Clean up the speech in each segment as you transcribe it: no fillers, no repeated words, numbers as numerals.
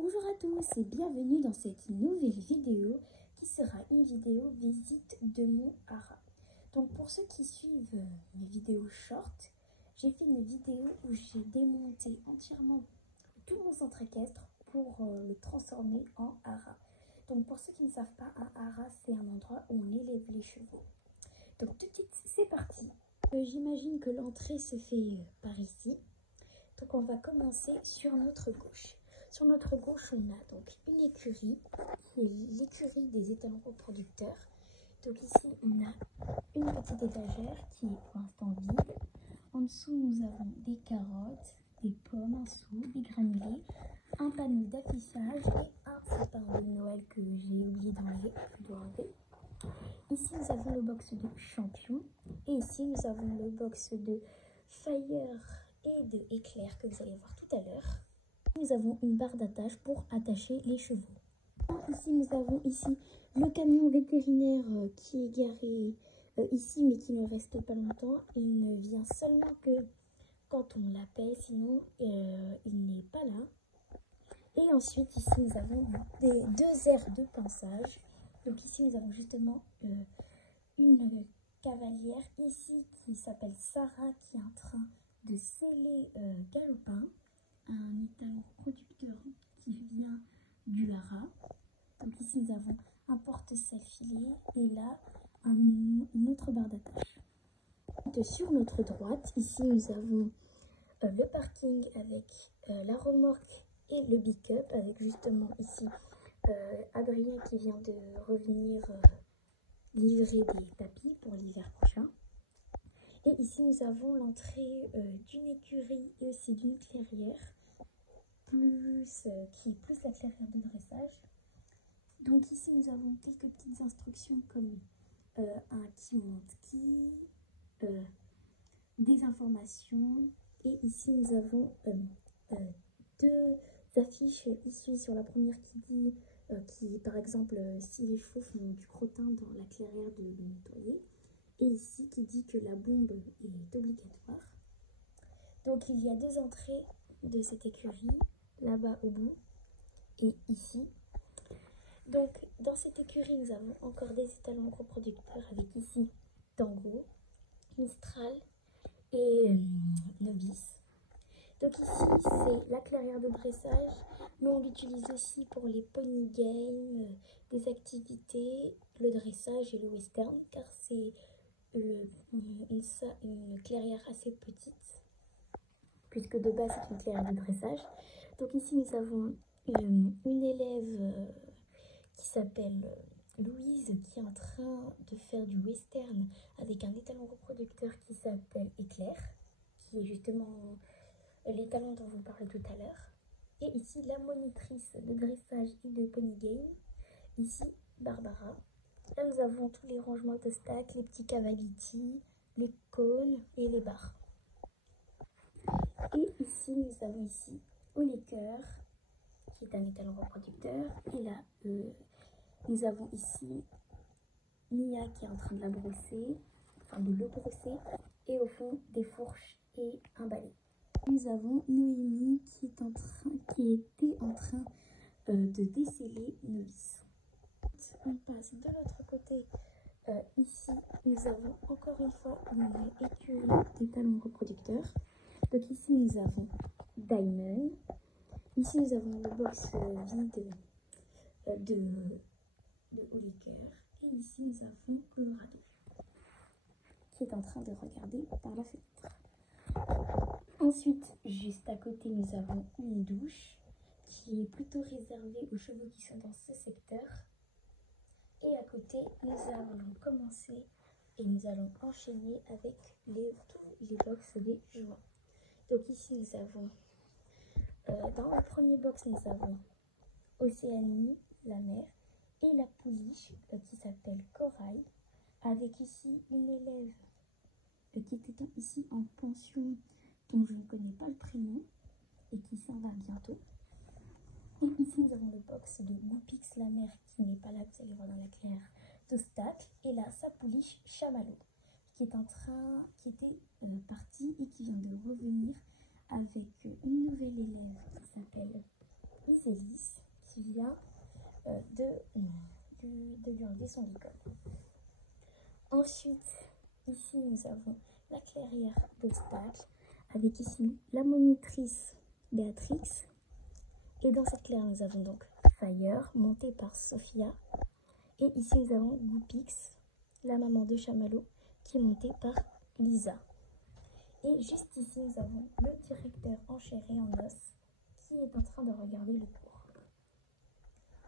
Bonjour à tous et bienvenue dans cette nouvelle vidéo qui sera une vidéo visite de mon hara. Donc pour ceux qui suivent mes vidéos short, j'ai fait une vidéo où j'ai démonté entièrement tout mon centre équestre pour le transformer en hara. Donc pour ceux qui ne savent pas, un hara c'est un endroit où on élève les chevaux. Donc tout de suite c'est parti. J'imagine que l'entrée se fait par ici. Donc on va commencer sur notre gauche. Sur notre gauche, on a donc une écurie, qui est l'écurie des étalons reproducteurs. Donc ici, on a une petite étagère qui est pour l'instant vide. En dessous, nous avons des carottes, des pommes, un seau, des granulés, un panneau d'affichage et un sapin de Noël que j'ai oublié d'enlever, que je dois enlever. Ici, nous avons le box de champion et ici, nous avons le box de fire et de éclair que vous allez voir tout à l'heure. Nous avons une barre d'attache pour attacher les chevaux. Ici, nous avons le camion vétérinaire qui est garé ici, mais qui ne reste pas longtemps. Il ne vient seulement que quand on l'appelle, sinon il n'est pas là. Et ensuite, ici, nous avons deux aires de pinçage. Donc ici, nous avons justement une cavalière ici qui s'appelle Sarah, qui est en train de sceller Galopin, un étalon producteur qui vient du hara. Donc ici nous avons un porte-selle filet et là une autre barre d'attache. Sur notre droite, ici nous avons le parking avec la remorque et le pick-up avec justement ici Adrien qui vient de revenir livrer des tapis pour l'hiver prochain. Et ici nous avons l'entrée d'une écurie et aussi d'une clairière. Qui est plus la clairière de dressage. Donc ici nous avons quelques petites instructions comme un qui monte qui, des informations, et ici nous avons deux affiches ici sur la première qui dit qui par exemple si les chevaux font du crottin dans la clairière de le nettoyer, et ici qui dit que la bombe est obligatoire. Donc il y a deux entrées de cette écurie, là-bas au bout et ici. Donc dans cette écurie nous avons encore des étalons reproducteurs avec ici Tango, Mistral et Novice. Donc ici c'est la clairière de dressage, mais on l'utilise aussi pour les pony games, des activités, le dressage et le western, car c'est une clairière assez petite, puisque de base c'est une clairière de dressage. Donc ici nous avons une élève qui s'appelle Louise, qui est en train de faire du western avec un étalon reproducteur qui s'appelle Éclair, qui est justement l'étalon dont vous parlez tout à l'heure. Et ici la monitrice de dressage et de pony game, ici Barbara. Là nous avons tous les rangements d'obstacles, les petits cavaliti, les cônes et les barres. Et ici nous avons ici Oliker, qui est un étalon reproducteur, et là nous avons ici Mia qui est en train de la brosser, enfin de le brosser, et au fond des fourches et un balai. Nous avons Noémie qui était en train de déceler Novice. On passe de l'autre côté. Ici nous avons encore une fois une écurie d'étalons reproducteurs. Donc ici nous avons Diamond. Ici nous avons le box vide de Oliker. Et ici nous avons Colorado qui est en train de regarder par la fenêtre. Ensuite, juste à côté, nous avons une douche qui est plutôt réservée aux chevaux qui sont dans ce secteur. Et à côté, nous allons commencer et nous allons enchaîner avec tous les box des joints. Donc ici nous avons dans le premier box nous avons Océanie, la mer, et la pouliche qui s'appelle Corail, avec ici une élève qui était ici en pension dont je ne connais pas le prénom et qui s'en va bientôt. Et ici nous avons le box de Goupix la mer qui n'est pas là, vous allez voir dans la clairière d'obstacles, et là sa pouliche Chamallow qui était partie et qui vient de revenir avec une nouvelle élève qui s'appelle Isélis qui vient de lui enlever son licol. Ensuite, ici nous avons la clairière d'obstacles avec ici la monitrice Béatrix. Et dans cette clairière, nous avons donc Fire, montée par Sophia. Et ici, nous avons Goupix, la maman de Chamallow, qui est montée par Lisa. Et juste ici, nous avons le directeur en chair et en os, qui est en train de regarder le cours.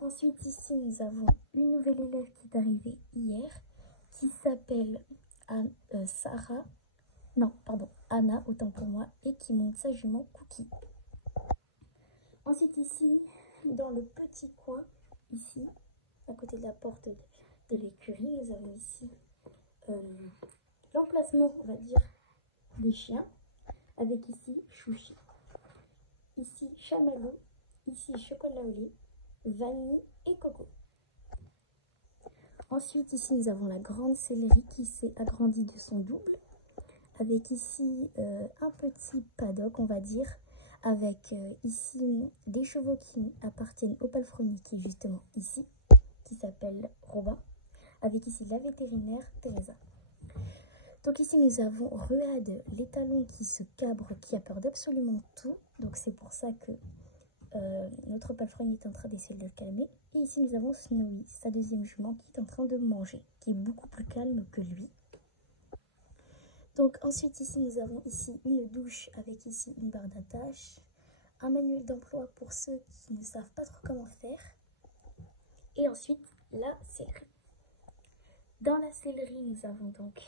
Ensuite, ici, nous avons une nouvelle élève qui est arrivée hier, qui s'appelle Anna, autant pour moi, et qui monte sa jument Cookie. Ensuite, ici, dans le petit coin, ici, à côté de la porte de l'écurie, nous avons ici l'emplacement, on va dire, des chiens, avec ici Chouchi, ici Chamallow, ici Chocolat au lait, Vanille et Coco. Ensuite, ici, nous avons la grande céleri qui s'est agrandie de son double, avec ici un petit paddock, on va dire, avec ici des chevaux qui appartiennent au palefrenier qui est justement ici, qui s'appelle Robin, avec ici la vétérinaire Teresa. Donc ici nous avons Ruade, l'étalon qui se cabre, qui a peur d'absolument tout, donc c'est pour ça que notre palefrenier est en train d'essayer de le calmer. Et ici nous avons Snowy, sa deuxième jument, qui est en train de manger, qui est beaucoup plus calme que lui. Donc ensuite ici nous avons ici une douche avec ici une barre d'attache, un manuel d'emploi pour ceux qui ne savent pas trop comment faire, et ensuite la sellerie. Dans la sellerie nous avons donc,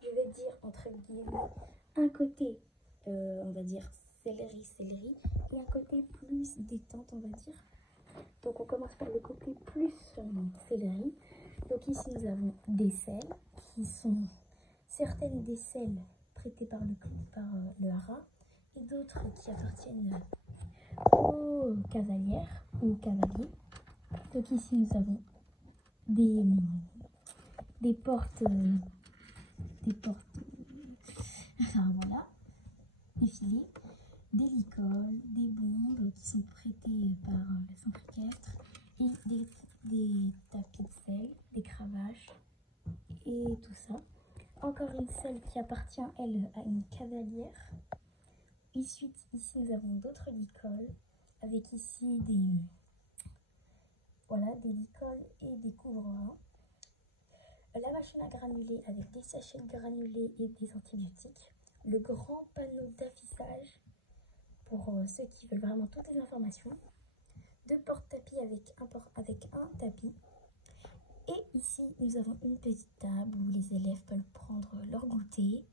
je vais dire entre guillemets, un côté on va dire céleri, et un côté plus détente, on va dire. Donc on commence par le côté plus céleri. Donc ici nous avons des selles qui sont certaines des selles prêtées par le haras et d'autres qui appartiennent aux cavalières ou cavaliers. Donc ici nous avons des portes, enfin voilà, des filets, des licoles, des bombes qui sont prêtées par le centre équestre et des tapis de selle, des cravaches et tout ça. Encore une selle qui appartient, elle, à une cavalière. Ensuite, ici, nous avons d'autres licoles avec ici des licoles et des couvre-vents. La machine à granuler avec des sachets de granulés et des antibiotiques. Le grand panneau d'affichage pour ceux qui veulent vraiment toutes les informations. Deux porte-tapis avec un tapis. Et ici, nous avons une petite table où les élèves peuvent prendre leur goûter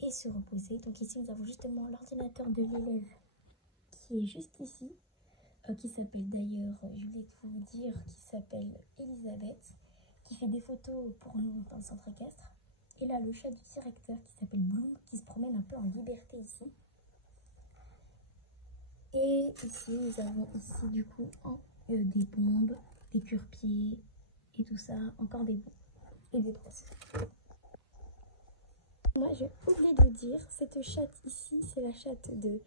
et se reposer. Donc ici, nous avons justement l'ordinateur de l'élève qui est juste ici, qui s'appelle d'ailleurs, je voulais vous dire, qui s'appelle Elisabeth, qui fait des photos pour nous dans le centre équestre. Et là, le chat du directeur qui s'appelle Bloom, qui se promène un peu en liberté ici. Et ici, nous avons ici du coup des bombes, des cure-pieds et tout ça, encore des bombes et des brosses. Moi, j'ai oublié de vous dire, cette chatte ici, c'est la chatte de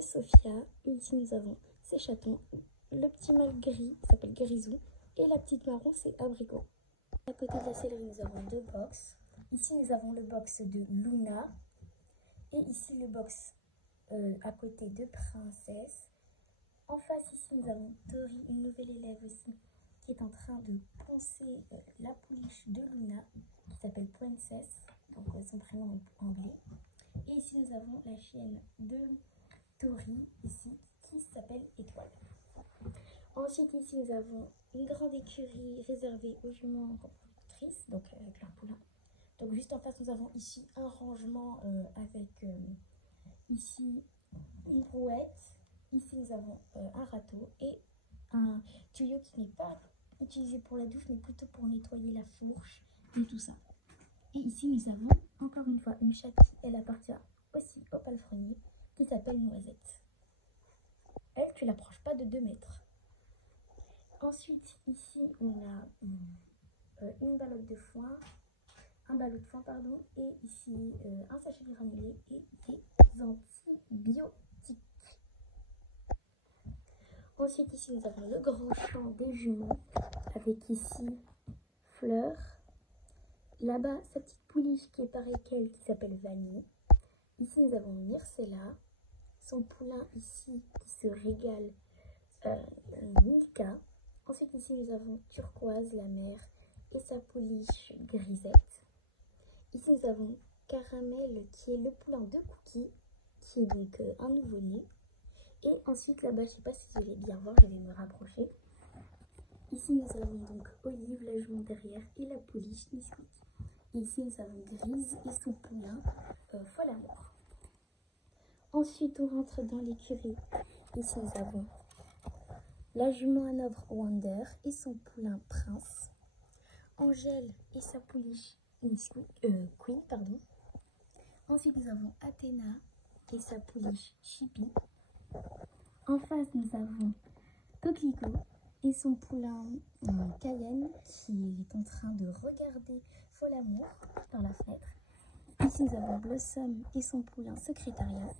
Sophia. Et ici, nous avons ces chatons. Le petit mâle gris s'appelle Grisou et la petite marron, c'est Abricot. À côté de la sellerie, nous avons deux box. Ici, nous avons le box de Luna et ici le box à côté de Princesse. En face, ici, nous avons Tori, une nouvelle élève aussi, qui est en train de poncer la pouliche de Luna, qui s'appelle Princess, donc son prénom anglais. Et ici, nous avons la chienne de Tori, ici, qui s'appelle Étoile. Ensuite, ici, nous avons une grande écurie réservée aux juments reproductrices, donc avec leur poulain. Donc, juste en face, nous avons ici un rangement avec ici une brouette. Ici, nous avons un râteau et un tuyau qui n'est pas utilisé pour la douche, mais plutôt pour nettoyer la fourche et tout ça. Et ici, nous avons encore une fois une chatte qui, elle, appartient aussi au palefrenier, qui s'appelle Noisette. Elle, tu l'approches pas de 2 mètres. Ensuite, ici, on a une ballotte de foin, un ballot de foin, pardon, et ici, un sachet de granulés et des antibiotiques. Ensuite, ici, nous avons le grand champ des jumeaux, avec ici Fleur. Là-bas, sa petite pouliche qui est pareille qu'elle, qui s'appelle Vanille. Ici, nous avons Myrcella, son poulain ici qui se régale, Milka. Ensuite, ici, nous avons Turquoise, la mère, et sa pouliche Grisette. Ici, nous avons Caramel, qui est le poulain de Cookie, qui est donc un nouveau-né. Et ensuite, là-bas, je ne sais pas si vous allez bien voir, je vais me rapprocher. Ici, nous avons donc Olive, la jument derrière, et la pouliche Nisquik. Ici, nous avons Grise et son poulain, Folamour. Ensuite, on rentre dans l'écurie. Ici, nous avons la jument Hanovre Wonder et son poulain Prince. Angèle et sa pouliche Queen, pardon. Ensuite, nous avons Athéna et sa pouliche Chippy. En face, nous avons Coquelicot et son poulain Cayenne qui est en train de regarder Folamour par la fenêtre. Ici, nous avons Blossom et son poulain Secrétariat.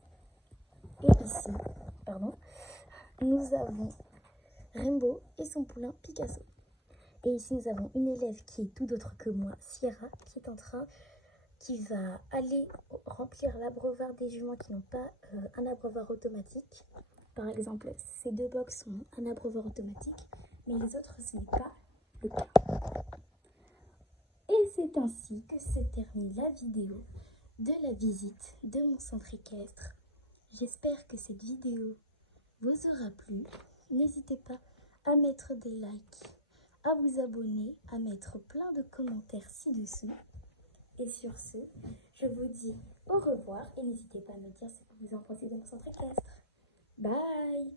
Et ici, nous avons Rainbow et son poulain Picasso. Et ici, nous avons une élève qui est tout autre que moi, Sierra, qui va aller remplir l'abreuvoir des juments qui n'ont pas un abreuvoir automatique. Par exemple, ces deux box ont un abreuvoir automatique, mais les autres, ce n'est pas le cas. Et c'est ainsi que se termine la vidéo de la visite de mon centre équestre. J'espère que cette vidéo vous aura plu. N'hésitez pas à mettre des likes, à vous abonner, à mettre plein de commentaires ci-dessous. Et sur ce, je vous dis au revoir et n'hésitez pas à me dire ce que vous en pensez de mon centre équestre. Bye!